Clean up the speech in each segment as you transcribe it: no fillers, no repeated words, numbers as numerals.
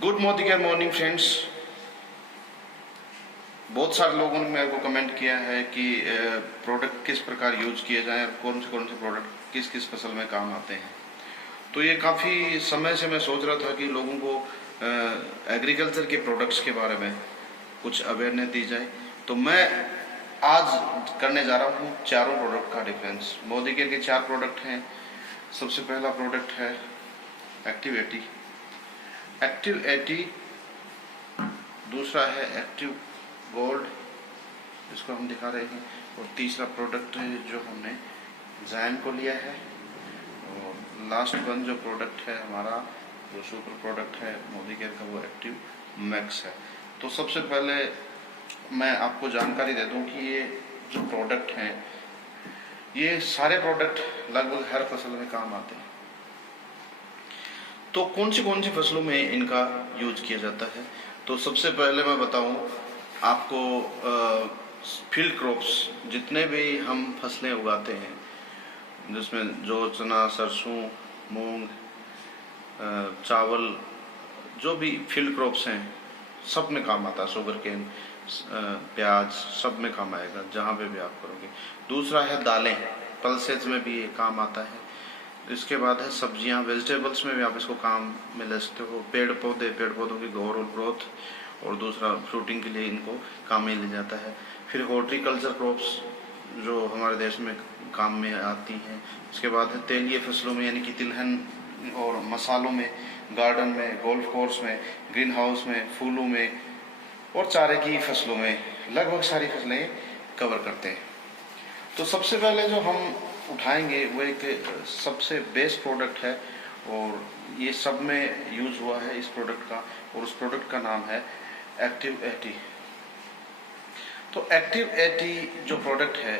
Good morning friends. बहुत सारे लोगों ने मेरे को कमेंट किया है कि प्रोडक्ट किस प्रकार यूज किए जाएं और कौन से प्रोडक्ट किस किस फसल में काम आते हैं। तो ये काफ़ी समय से मैं सोच रहा था कि लोगों को एग्रीकल्चर के प्रोडक्ट्स के बारे में कुछ अवेयरनेस दी जाए। तो मैं आज करने जा रहा हूँ चारों प्रोडक्ट का डिफरेंस। मोदी केयर के 4 प्रोडक्ट हैं। सबसे पहला प्रोडक्ट है एक्टिव 80। एक्टिव 80, दूसरा है एक्टिव गोल्ड, इसको हम दिखा रहे हैं, और तीसरा प्रोडक्ट है जो हमने जैन को लिया है, और लास्ट वन जो प्रोडक्ट है हमारा जो सुपर प्रोडक्ट है मोदी केयर का वो एक्टिव मैक्स है। तो सबसे पहले मैं आपको जानकारी दे दूं कि ये जो प्रोडक्ट हैं ये सारे प्रोडक्ट लगभग हर फसल में काम आते हैं। तो कौन सी फसलों में इनका यूज किया जाता है। तो सबसे पहले मैं बताऊं आपको, फील्ड क्रॉप्स जितने भी हम फसलें उगाते हैं जिसमें जो चना, सरसों, मूंग, चावल, जो भी फील्ड क्रॉप्स हैं सब में काम आता है। शुगर केन, प्याज, सब में काम आएगा जहाँ पे भी आप करोगे। दूसरा है दालें, पल्सेज में भी ये काम आता है। इसके बाद है सब्जियां, वेजिटेबल्स में भी आप इसको काम में ले सकते हो। पेड़ पौधों की ओवरऑल ग्रोथ, और दूसरा फ्रूटिंग के लिए इनको काम में लिया जाता है। फिर हॉर्टिकल्चर क्रॉप्स जो हमारे देश में काम में आती हैं। इसके बाद है तेलीय फसलों में, यानी कि तिलहन और मसालों में, गार्डन में, गोल्फ कोर्स में, ग्रीन हाउस में, फूलों में और चारे की फसलों में लगभग सारी फसलें कवर करते हैं। तो सबसे पहले जो हम उठाएंगे वो एक सबसे बेस्ट प्रोडक्ट है और ये सब में यूज हुआ है इस प्रोडक्ट का, और उस प्रोडक्ट का नाम है एक्टिव 80। तो एक्टिव 80 जो प्रोडक्ट है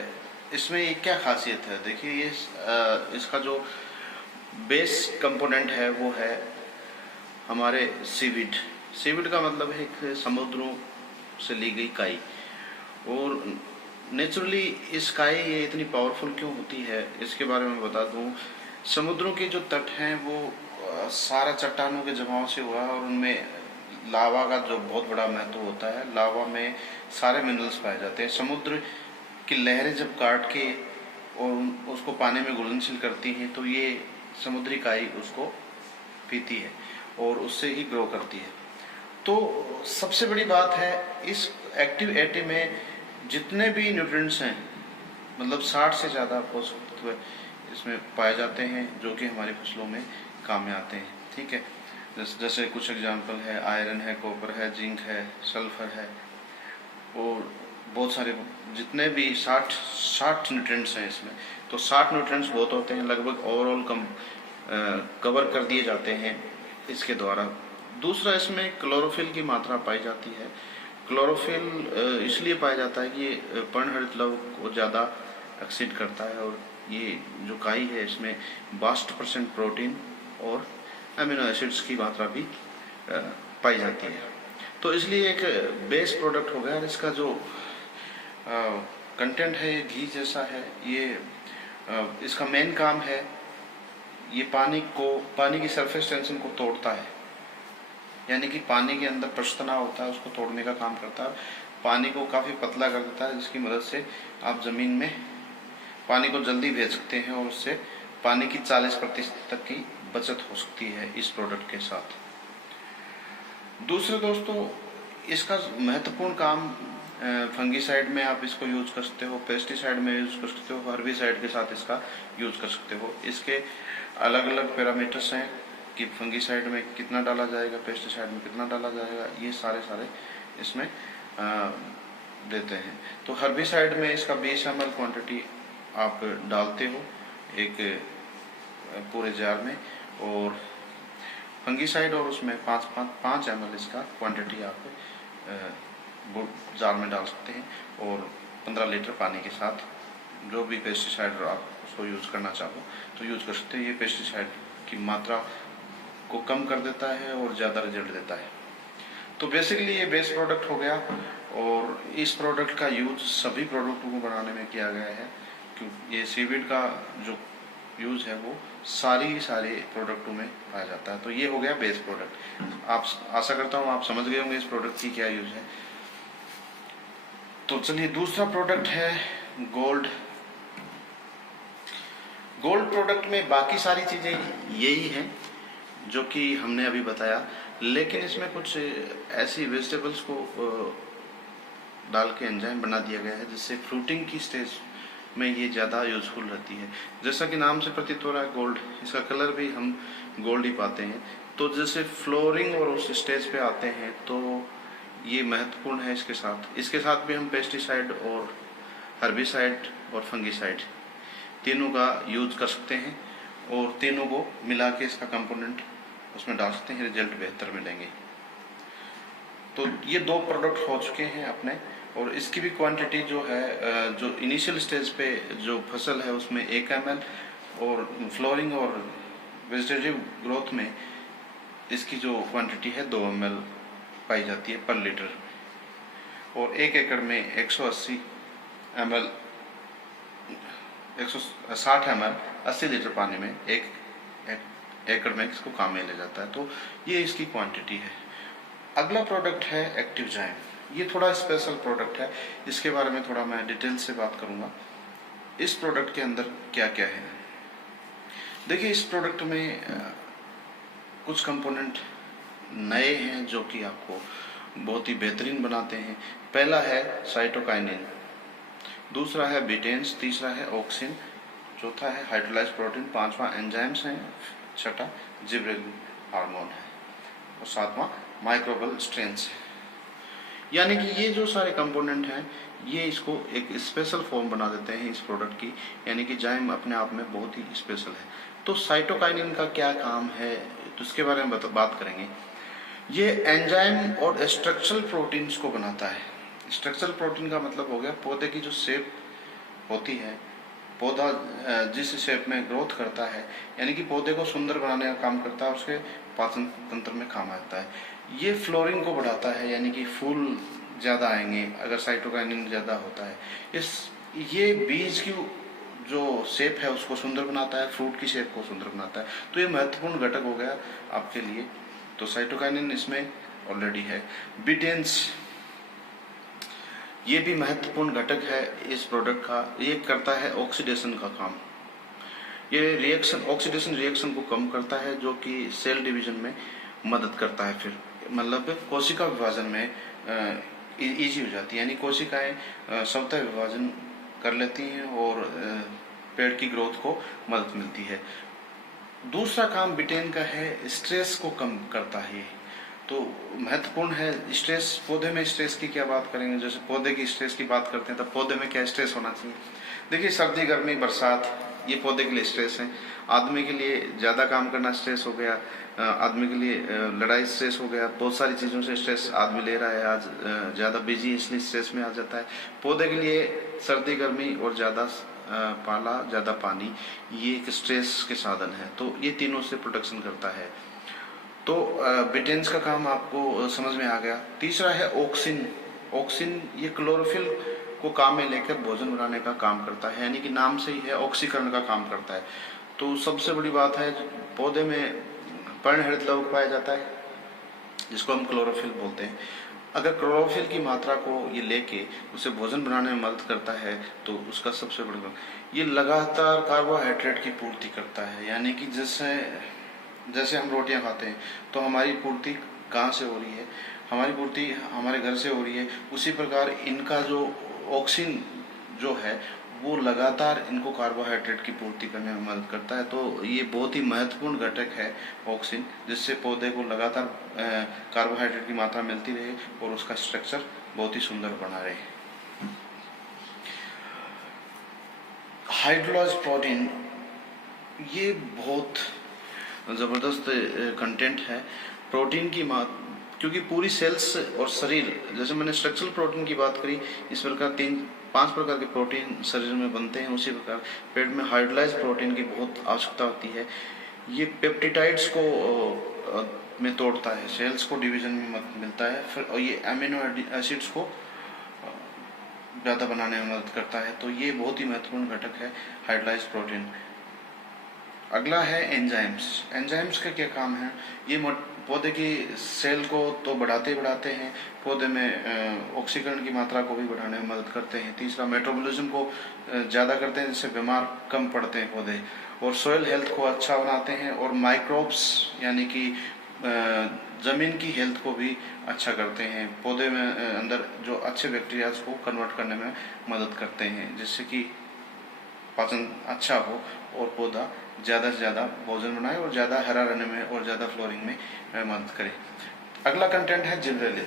इसमें ये क्या खासियत है, देखिए ये इसका जो बेस कंपोनेंट है वो है हमारे सीवीड। सीवीड का मतलब है एक समुद्रों से ली गई काई। और नेचुरली इस काई ये इतनी पावरफुल क्यों होती है इसके बारे में बता दूं। समुद्रों के जो तट हैं वो सारा चट्टानों के जमाव से हुआ है, और उनमें लावा का जो बहुत बड़ा महत्व होता है। लावा में सारे मिनरल्स पाए जाते हैं। समुद्र की लहरें जब काट के और उसको पानी में घुलनशील करती हैं तो ये समुद्री काई उसको पीती है और उससे ही ग्रो करती है। तो सबसे बड़ी बात है इस एक्टिव 80 में जितने भी न्यूट्रिएंट्स हैं, मतलब 60 से ज़्यादा पोषक तत्व इसमें पाए जाते हैं जो कि हमारी फसलों में काम में आते हैं। ठीक है, जैसे कुछ एग्जांपल है, आयरन है, कॉपर है, जिंक है, सल्फर है, और बहुत सारे जितने भी 60 न्यूट्रिएंट्स हैं इसमें। तो 60 न्यूट्रिएंट्स बहुत होते हैं, लगभग ओवरऑल कवर कर दिए जाते हैं इसके द्वारा। दूसरा, इसमें क्लोरोफिल की मात्रा पाई जाती है। क्लोरोफिल इसलिए पाया जाता है कि ये पर्णहरित लवण को ज़्यादा एक्सीड करता है, और ये जो काई है इसमें 62% प्रोटीन और अमीनो एसिड्स की मात्रा भी पाई जाती है। तो इसलिए एक बेस प्रोडक्ट हो गया। और इसका जो कंटेंट है ये घी जैसा है। ये इसका मेन काम है, ये पानी की सरफेस टेंशन को तोड़ता है, यानी कि पानी के अंदर प्रश्तनाव होता है उसको तोड़ने का काम करता है। पानी को काफ़ी पतला कर देता है, जिसकी मदद से आप ज़मीन में पानी को जल्दी भेज सकते हैं, और उससे पानी की 40% तक की बचत हो सकती है इस प्रोडक्ट के साथ। दूसरे दोस्तों, इसका महत्वपूर्ण काम फंगीसाइड में आप इसको यूज कर सकते हो, पेस्टिसाइड में यूज कर सकते हो, हर्बिसाइड के साथ इसका यूज कर सकते हो। इसके अलग अलग पैरामीटर्स हैं कि फंगीसाइड में कितना डाला जाएगा, पेस्टिसाइड में कितना डाला जाएगा, ये सारे इसमें देते हैं। तो हर्बिसाइड में इसका 20 ml क्वांटिटी आप डालते हो एक पूरे जार में, और फंगीसाइड और उसमें 5 ml इसका क्वांटिटी आप जार में डाल सकते हैं, और 15 लीटर पानी के साथ जो भी पेस्टिसाइड आप उसको यूज करना चाहो तो यूज कर सकते हैं। ये पेस्टिसाइड की मात्रा को कम कर देता है और ज़्यादा रिजल्ट देता है। तो बेसिकली ये बेस्ट प्रोडक्ट हो गया, और इस प्रोडक्ट का यूज सभी प्रोडक्टों को बनाने में किया गया है। क्योंकि ये सीवीड का जो यूज है वो सारे प्रोडक्टों में पाया जाता है। तो ये हो गया बेस प्रोडक्ट। आप आशा करता हूँ आप समझ गए होंगे इस प्रोडक्ट की क्या यूज है। तो चलिए दूसरा प्रोडक्ट है गोल्ड। गोल्ड प्रोडक्ट में बाकी सारी चीज़ें यही हैं जो कि हमने अभी बताया, लेकिन इसमें कुछ ऐसी वेजिटेबल्स को डाल के एंजाइम बना दिया गया है जिससे फ्रूटिंग की स्टेज में ये ज़्यादा यूजफुल रहती है। जैसा कि नाम से प्रतीत हो रहा है गोल्ड, इसका कलर भी हम गोल्ड ही पाते हैं। तो जैसे फ्लोरिंग और उस स्टेज पे आते हैं तो ये महत्वपूर्ण है। इसके साथ भी हम पेस्टिसाइड और हर्बिसाइड और फंगिसाइड तीनों का यूज कर सकते हैं और तीनों को मिला के इसका कंपोनेंट उसमें डाल सकते हैं, रिजल्ट बेहतर मिलेंगे। तो ये दो प्रोडक्ट हो चुके हैं अपने, और इसकी भी क्वांटिटी जो है जो इनिशियल स्टेज पे जो फसल है उसमें 1 ml और फ्लोरिंग और वेजिटेटिव ग्रोथ में इसकी जो क्वांटिटी है 2 ml पाई जाती है पर लीटर। और 1 एकड़ में 180 ml 160 ml 80 लीटर पानी में 1 एकड़ में इसको काम में ले जाता है। तो ये इसकी क्वांटिटी है। अगला प्रोडक्ट है एक्टिव जाइम। ये थोड़ा स्पेशल प्रोडक्ट है, इसके बारे में थोड़ा मैं डिटेल से बात करूंगा। इस प्रोडक्ट के अंदर क्या क्या है। देखिए इस प्रोडक्ट में कुछ कंपोनेंट नए हैं जो कि आपको बहुत ही बेहतरीन बनाते हैं। पहला है साइटोकाइनिन, दूसरा है बिटेन्स, तीसरा है ऑक्सिन, चौथा है हाइड्रोलाइज प्रोटीन, पांचवा एंजाइम्स हैं, छठा जिबरेलिन हार्मोन है और सातवां माइक्रोबल स्ट्रेंथ है। यानी कि ये जो सारे कंपोनेंट हैं ये इसको एक स्पेशल फॉर्म बना देते हैं इस प्रोडक्ट की, यानी कि जाइम अपने आप में बहुत ही स्पेशल है। तो साइटोकाइनिन का क्या काम है तो इसके बारे में बात करेंगे। ये एंजाइम और स्ट्रक्चरल प्रोटीन्स को बनाता है। स्ट्रक्चरल प्रोटीन का मतलब हो गया पौधे की जो शेप होती है, पौधा जिस शेप में ग्रोथ करता है, यानी कि पौधे को सुंदर बनाने का काम करता है, उसके पाचन तंत्र में काम आता है। ये फ्लोरिंग को बढ़ाता है, यानी कि फूल ज़्यादा आएंगे अगर साइटोकाइनिन ज़्यादा होता है। ये बीज की जो शेप है उसको सुंदर बनाता है, फ्रूट की शेप को सुंदर बनाता है। तो ये महत्वपूर्ण घटक हो गया आपके लिए। तो साइटोकाइनिन इसमें ऑलरेडी है। बिटेन्स ये भी महत्वपूर्ण घटक है इस प्रोडक्ट का। ये करता है ऑक्सीडेशन का काम। ये ऑक्सीडेशन रिएक्शन को कम करता है जो कि सेल डिवीजन में मदद करता है। फिर मतलब कोशिका विभाजन में इजी हो जाती है, यानी कोशिकाएं स्वतः विभाजन कर लेती हैं और पेड़ की ग्रोथ को मदद मिलती है। दूसरा काम बिटेन का है स्ट्रेस को कम करता है। तो महत्वपूर्ण है स्ट्रेस। पौधे में स्ट्रेस की क्या बात करेंगे, जैसे पौधे की स्ट्रेस की बात करते हैं तो पौधे में क्या स्ट्रेस होना चाहिए। देखिए सर्दी गर्मी बरसात ये पौधे के लिए स्ट्रेस है। आदमी के लिए ज़्यादा काम करना स्ट्रेस हो गया, आदमी के लिए लड़ाई स्ट्रेस हो गया, बहुत सारी चीज़ों से स्ट्रेस आदमी ले रहा है आज, ज़्यादा बिजी इसलिए स्ट्रेस में आ जाता है। पौधे के लिए सर्दी गर्मी और ज़्यादा पाला ज़्यादा पानी ये एक स्ट्रेस के साधन है। तो ये तीनों से प्रोटेक्शन करता है। तो बिटेन्स का काम आपको समझ में आ गया। तीसरा है ऑक्सिन। ऑक्सिन ये क्लोरोफिल को काम में लेकर भोजन बनाने का काम करता है, यानी कि नाम से ही है ऑक्सीकरण का काम करता है। तो सबसे बड़ी बात है पौधे में पर्णहरित लवक पाया जाता है जिसको हम क्लोरोफिल बोलते हैं। अगर क्लोरोफिल की मात्रा को ये लेके उसे भोजन बनाने में मदद करता है तो उसका सबसे बड़ा ये लगातार कार्बोहाइड्रेट की पूर्ति करता है। यानी कि जैसे हम रोटियां खाते हैं तो हमारी पूर्ति कहाँ से हो रही है, हमारी पूर्ति हमारे घर से हो रही है। उसी प्रकार इनका जो ऑक्सीन जो है वो लगातार इनको कार्बोहाइड्रेट की पूर्ति करने में मदद करता है। तो ये बहुत ही महत्वपूर्ण घटक है ऑक्सीन, जिससे पौधे को लगातार कार्बोहाइड्रेट की मात्रा मिलती रहे और उसका स्ट्रक्चर बहुत ही सुंदर बना रहे। हाइड्रोलाइज प्रोटीन ये बहुत ज़बरदस्त कंटेंट है प्रोटीन की क्योंकि पूरी सेल्स और शरीर, जैसे मैंने स्ट्रक्चरल प्रोटीन की बात करी, इस प्रकार 3-5 प्रकार के प्रोटीन शरीर में बनते हैं। उसी प्रकार पेट में हाइड्रोलाइज प्रोटीन की बहुत आवश्यकता होती है। ये पेप्टिडाइड्स को में तोड़ता है, सेल्स को डिवीजन में मिलता है फिर, और ये अमीनो एसिड्स को ज़्यादा बनाने में मदद करता है। तो ये बहुत ही महत्वपूर्ण घटक है हाइड्रोलाइज प्रोटीन। अगला है एंजाइम्स। एंजाइम्स का क्या काम है? ये पौधे की सेल को तो बढ़ाते ही बढ़ाते हैं, पौधे में ऑक्सीकरण की मात्रा को भी बढ़ाने में मदद करते हैं। तीसरा, मेटाबॉलिज्म को ज़्यादा करते हैं, जिससे बीमार कम पड़ते हैं पौधे। और सॉइल हेल्थ को अच्छा बनाते हैं, और माइक्रोब्स यानी कि ज़मीन की हेल्थ को भी अच्छा करते हैं। पौधे में अंदर जो अच्छे बैक्टीरियाज को कन्वर्ट करने में मदद करते हैं, जिससे कि पाचन अच्छा हो और पौधा ज़्यादा से ज़्यादा भोजन बनाए और ज़्यादा हरा रहने में और ज़्यादा फ्लोरिंग में मदद करे। अगला कंटेंट है जिब्रेलिन।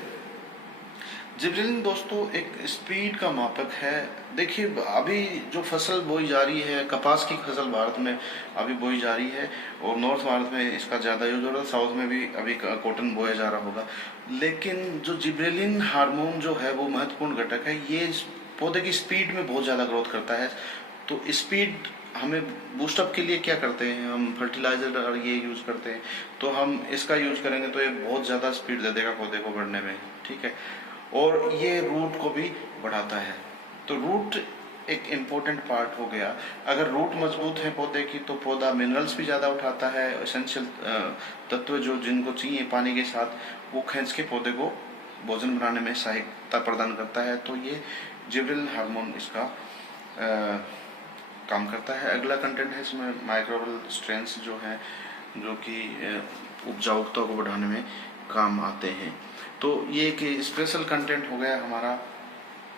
जिब्रेलिन दोस्तों एक स्पीड का मापक है। देखिए, अभी जो फसल बोई जा रही है, कपास की फसल भारत में अभी बोई जा रही है, और नॉर्थ भारत में इसका ज़्यादा यूज हो रहा है, साउथ में भी अभी कॉटन बोया जा रहा होगा। लेकिन जो जिब्रेलिन हार्मोन जो है वो महत्वपूर्ण घटक है। ये पौधे की स्पीड में बहुत ज़्यादा ग्रोथ करता है। तो स्पीड हमें बूस्टअप के लिए क्या करते हैं, हम फर्टिलाइजर और ये यूज़ करते हैं। तो हम इसका यूज करेंगे तो ये बहुत ज़्यादा स्पीड दे देगा पौधे को बढ़ने में, ठीक है। और ये रूट को भी बढ़ाता है। तो रूट एक इम्पोर्टेंट पार्ट हो गया। अगर रूट मजबूत है पौधे की, तो पौधा मिनरल्स भी ज़्यादा उठाता है, एसेंशियल तत्व जो जिनको चाहिए पानी के साथ, वो खींच के पौधे को भोजन बनाने में सहायता प्रदान करता है। तो ये जिब्रेलिन हार्मोन इसका काम करता है। अगला कंटेंट है इसमें माइक्रोबियल स्ट्रेंथ्स जो है, जो कि उपजाऊता को बढ़ाने में काम आते हैं। तो ये एक स्पेशल कंटेंट हो गया हमारा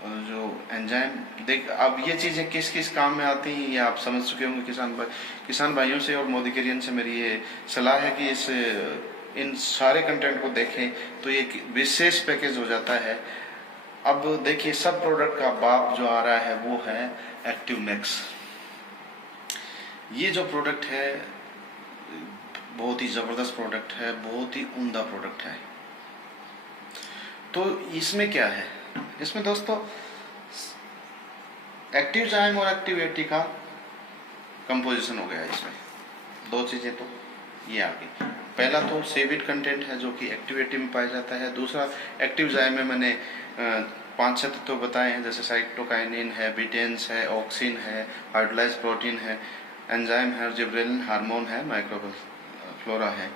जो एंजाइम। देख, अब ये चीज़ें किस किस काम में आती हैं ये आप समझ चुके होंगे। किसान भाइयों से और मोदिकेरियन से मेरी ये सलाह है कि इन सारे कंटेंट को देखें, तो ये विशेष पैकेज हो जाता है। अब देखिए, सब प्रोडक्ट का बाप जो आ रहा है वो है एक्टिव मैक्स। ये जो प्रोडक्ट है बहुत ही ज़बरदस्त प्रोडक्ट है, बहुत ही उम्दा प्रोडक्ट है। तो इसमें क्या है? इसमें दोस्तों एक्टिव जाइम और एक्टिव एटी का कंपोजिशन हो गया। इसमें दो चीज़ें तो ये आ गई। पहला तो सेविड कंटेंट है जो कि एक्टिव एटी में पाया जाता है। दूसरा, एक्टिव जाइम में मैंने 5-6 तत्व बताए हैं, जैसे साइटोकाइनिन है, बिटेन्स है, ऑक्सिन है, हाइड्रोलाइज प्रोटीन है, एंजाइम है, जिब्रेलिन हार्मोन है, माइक्रोबियल फ्लोरा है।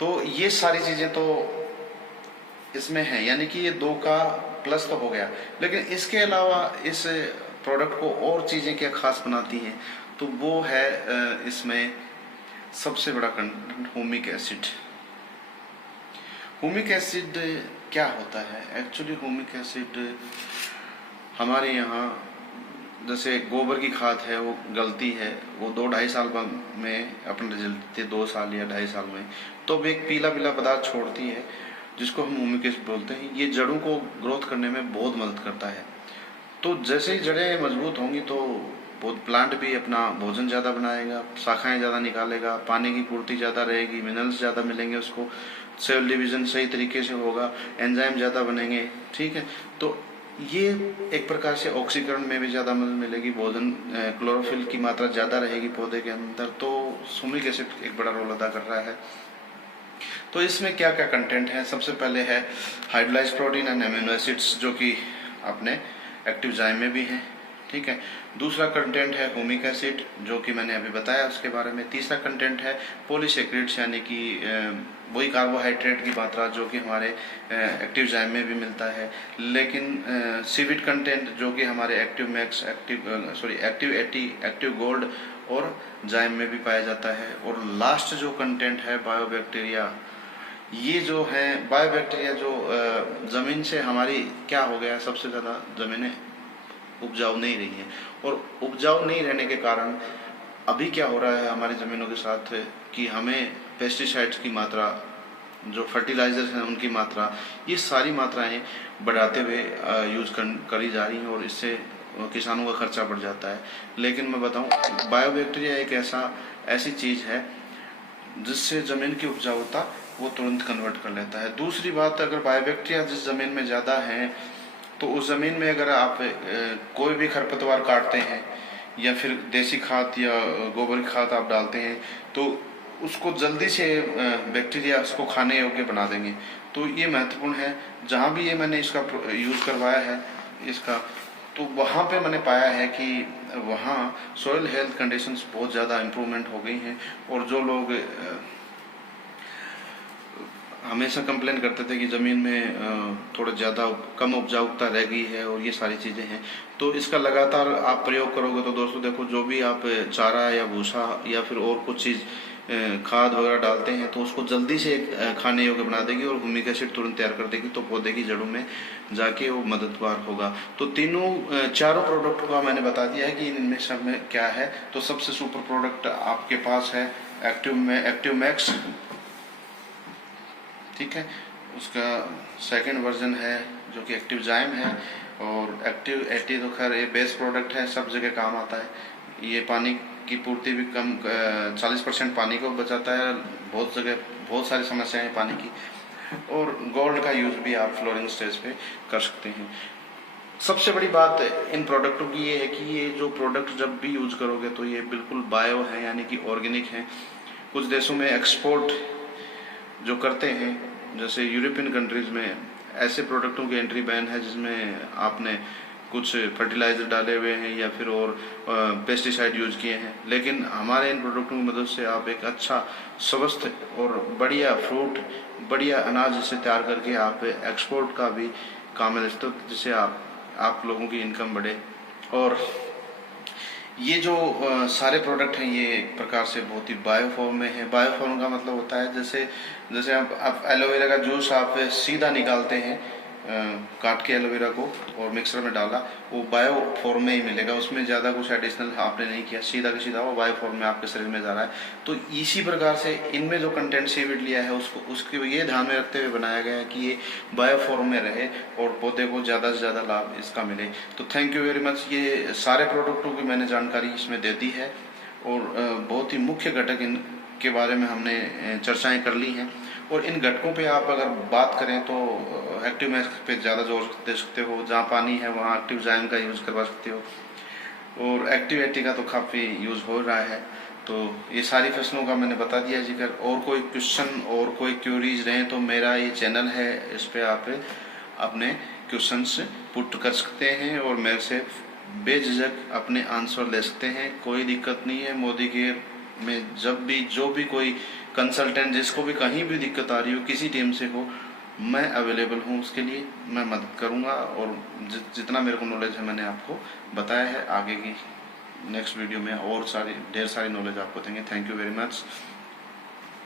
तो ये सारी चीज़ें तो इसमें है, यानी कि ये 2 का प्लस तो हो गया। लेकिन इसके अलावा इस प्रोडक्ट को और चीज़ें क्या खास बनाती हैं, तो वो है इसमें सबसे बड़ा content humic acid. Humic acid क्या होता है? एक्चुअली हुमिक एसिड हमारे यहाँ जैसे गोबर की खाद है, वो गलती है, वो 2-2.5 साल में अपने रिजल्ट देती है, 2 साल या 2.5 साल में। तो वो एक पीला पीला पदार्थ छोड़ती है, जिसको हम हुमिक एसिड बोलते हैं। ये जड़ों को ग्रोथ करने में बहुत मदद करता है। तो जैसे ही जड़ें मजबूत होंगी तो प्लांट भी अपना भोजन ज़्यादा बनाएगा, शाखाएं ज़्यादा निकालेगा, पानी की पूर्ति ज़्यादा रहेगी, मिनरल्स ज़्यादा मिलेंगे उसको, सेल डिवीज़न सही तरीके से होगा, एंजाइम ज़्यादा बनेंगे, ठीक है। तो ये एक प्रकार से ऑक्सीकरण में भी ज़्यादा मदद मिलेगी, भोजन क्लोरोफिल की मात्रा ज़्यादा रहेगी पौधे के अंदर। तो हुमिक एसिड एक बड़ा रोल अदा कर रहा है। तो इसमें क्या क्या कंटेंट है? सबसे पहले है hydrolyse protein and amino acids, जो कि अपने एक्टिव जाइम में भी हैं, ठीक है। दूसरा कंटेंट है हुमिक एसिड, जो कि मैंने अभी बताया उसके बारे में। तीसरा कंटेंट है पॉलीसेक्रेट्स, यानी कि वही कार्बोहाइड्रेट की मात्रा जो कि हमारे एक्टिव जाइम में भी मिलता है। लेकिन सीविड कंटेंट जो कि हमारे active max, active eighty, active gold और जाइम में भी पाया जाता है। और लास्ट जो कंटेंट है बायोबैक्टीरिया। ये जो है बायोबैक्टीरिया जो ज़मीन से हमारी क्या हो गया, सबसे ज़्यादा ज़मीनें उपजाऊ नहीं रही हैं, और उपजाऊ नहीं रहने के कारण अभी क्या हो रहा है हमारी ज़मीनों के साथ कि हमें पेस्टिसाइड्स की मात्रा, जो फर्टिलाइजर्स हैं उनकी मात्रा, ये सारी मात्राएं बढ़ाते हुए यूज़ करी जा रही हैं, और इससे किसानों का खर्चा बढ़ जाता है। लेकिन मैं बताऊं, बायोबैक्टीरिया एक ऐसी चीज़ है जिससे ज़मीन की उपजाऊता वो तुरंत कन्वर्ट कर लेता है। दूसरी बात, अगर बायोबैक्टीरिया जिस ज़मीन में ज़्यादा है, तो उस ज़मीन में अगर आप कोई भी खरपतवार काटते हैं या फिर देसी खाद या गोबर की खाद आप डालते हैं, तो उसको जल्दी से बैक्टीरिया उसको खाने योग्य बना देंगे। तो ये महत्वपूर्ण है। जहाँ भी ये मैंने इसका यूज़ करवाया है, इसका तो वहाँ पे मैंने पाया है कि वहाँ सॉइल हेल्थ कंडीशंस बहुत ज़्यादा इम्प्रूवमेंट हो गई हैं। और जो लोग हमेशा कंप्लेन करते थे कि ज़मीन में थोड़ा ज़्यादा कम उपजाऊता रह गई है और ये सारी चीज़ें हैं, तो इसका लगातार आप प्रयोग करोगे तो दोस्तों देखो, जो भी आप चारा या भूसा या फिर और कुछ चीज़ खाद वगैरह डालते हैं तो उसको जल्दी से खाने योग्य बना देगी और ह्यूमिक एसिड तुरंत तैयार कर देगी, तो पौधे की जड़ों में जाके वो मददगार होगा। तो चारों प्रोडक्ट को मैंने बता दिया है कि इनमें सब में क्या है। तो सबसे सुपर प्रोडक्ट आपके पास है एक्टिव मैक्स, ठीक है। उसका सेकंड वर्जन है जो कि एक्टिव जाइम है, और एक्टिव 80 तो खैर ये बेस प्रोडक्ट है, सब जगह काम आता है। ये पानी की पूर्ति भी कम 40% पानी को बचाता है, बहुत जगह बहुत सारी समस्याएं हैं पानी की। और गोल्ड का यूज़ भी आप फ्लोरिंग स्टेज पे कर सकते हैं। सबसे बड़ी बात इन प्रोडक्टों की ये है कि ये जो प्रोडक्ट जब भी यूज करोगे तो ये बिल्कुल बायो है, यानी कि ऑर्गेनिक है। कुछ देशों में एक्सपोर्ट जो करते हैं, जैसे यूरोपियन कंट्रीज में ऐसे प्रोडक्टों की एंट्री बैन है जिसमें आपने कुछ फर्टिलाइजर डाले हुए हैं या फिर और पेस्टिसाइड यूज किए हैं। लेकिन हमारे इन प्रोडक्टों की मदद से आप एक अच्छा स्वस्थ और बढ़िया फ्रूट, बढ़िया अनाज से तैयार करके आप एक्सपोर्ट का भी काम में ले सकते हो, जिससे आप लोगों की इनकम बढ़े। और ये जो सारे प्रोडक्ट हैं ये एक प्रकार से बहुत ही बायोफॉर्म में है। बायोफॉर्म का मतलब होता है जैसे आप एलोवेरा का जूस आप सीधा निकालते हैं, काट के एलोवेरा को और मिक्सर में डाला, वो बायो फॉर्म में ही मिलेगा, उसमें ज़्यादा कुछ एडिशनल आपने नहीं किया, सीधा का सीधा वो बायो फॉर्म में आपके शरीर में जा रहा है। तो इसी प्रकार से इनमें जो कंटेंट सीविड लिया है उसको ये ध्यान में रखते हुए बनाया गया है कि ये बायो फॉर्म में रहे और पौधे को ज़्यादा से ज़्यादा लाभ इसका मिले। तो थैंक यू वेरी मच। ये सारे प्रोडक्टों की मैंने जानकारी इसमें दे दी है और बहुत ही मुख्य घटक इनके बारे में हमने चर्चाएँ कर ली हैं। और इन घटकों पे आप अगर बात करें तो एक्टिव मैक्स पे ज़्यादा जोर दे सकते हो, जहाँ पानी है वहाँ एक्टिव जाइम का यूज़ करवा सकते हो, और एक्टिव 80 का तो काफ़ी यूज़ हो रहा है। तो ये सारी फसलों का मैंने बता दिया जिक्र। और कोई क्वेश्चन और कोई क्यूरीज रहें तो मेरा ये चैनल है, इस पर आप अपने क्वेश्चंस पुट कर सकते हैं और मेरे से बेझिझक अपने आंसर ले सकते हैं, कोई दिक्कत नहीं है। मोदी के में जब भी जो भी कोई कंसल्टेंट जिसको भी कहीं भी दिक्कत आ रही हो, किसी टीम से हो, मैं अवेलेबल हूँ, उसके लिए मैं मदद करूँगा। और जितना मेरे को नॉलेज है मैंने आपको बताया है। आगे की नेक्स्ट वीडियो में और ढेर सारी नॉलेज आपको देंगे। Thank you very much.